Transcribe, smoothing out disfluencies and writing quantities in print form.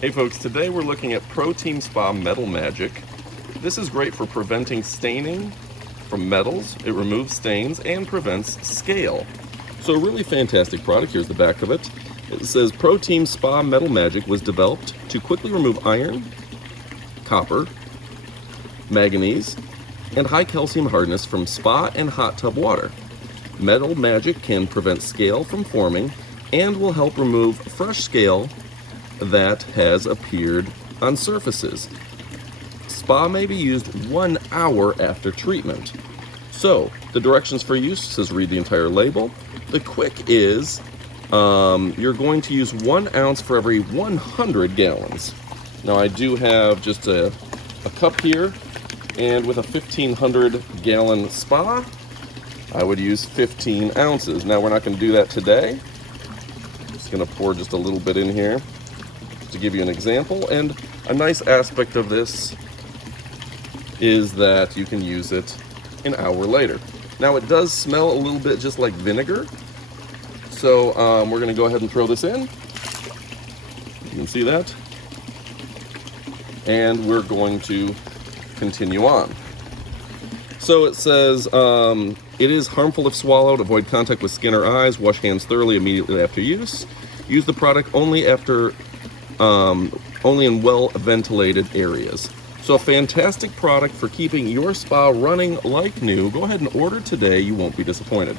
Hey folks, today we're looking at ProTeam Spa Metal Magic. This is great for preventing staining from metals. It removes stains and prevents scale. So a really fantastic product. Here's the back of it. It says ProTeam Spa Metal Magic was developed to quickly remove iron, copper, manganese, and high calcium hardness from spa and hot tub water. Metal Magic can prevent scale from forming and will help remove fresh scale that has appeared on surfaces. Spa may be used 1 hour after treatment. So, the directions for use says read the entire label. The quick is you're going to use 1 ounce for every 100 gallons. Now I do have just a cup here, and with a 1,500 gallon spa, I would use 15 ounces. Now we're not going to do that today. I'm just going to pour just a little bit in here to give you an example. And a nice aspect of this is that you can use it an hour later. Now it does smell a little bit just like vinegar, so we're going to go ahead and throw this in. You can see that. And we're going to continue on. So it says, it is harmful if swallowed. Avoid contact with skin or eyes. Wash hands thoroughly immediately after use. Use the product only in well-ventilated areas. So a fantastic product for keeping your spa running like new. Go ahead and order today. You won't be disappointed.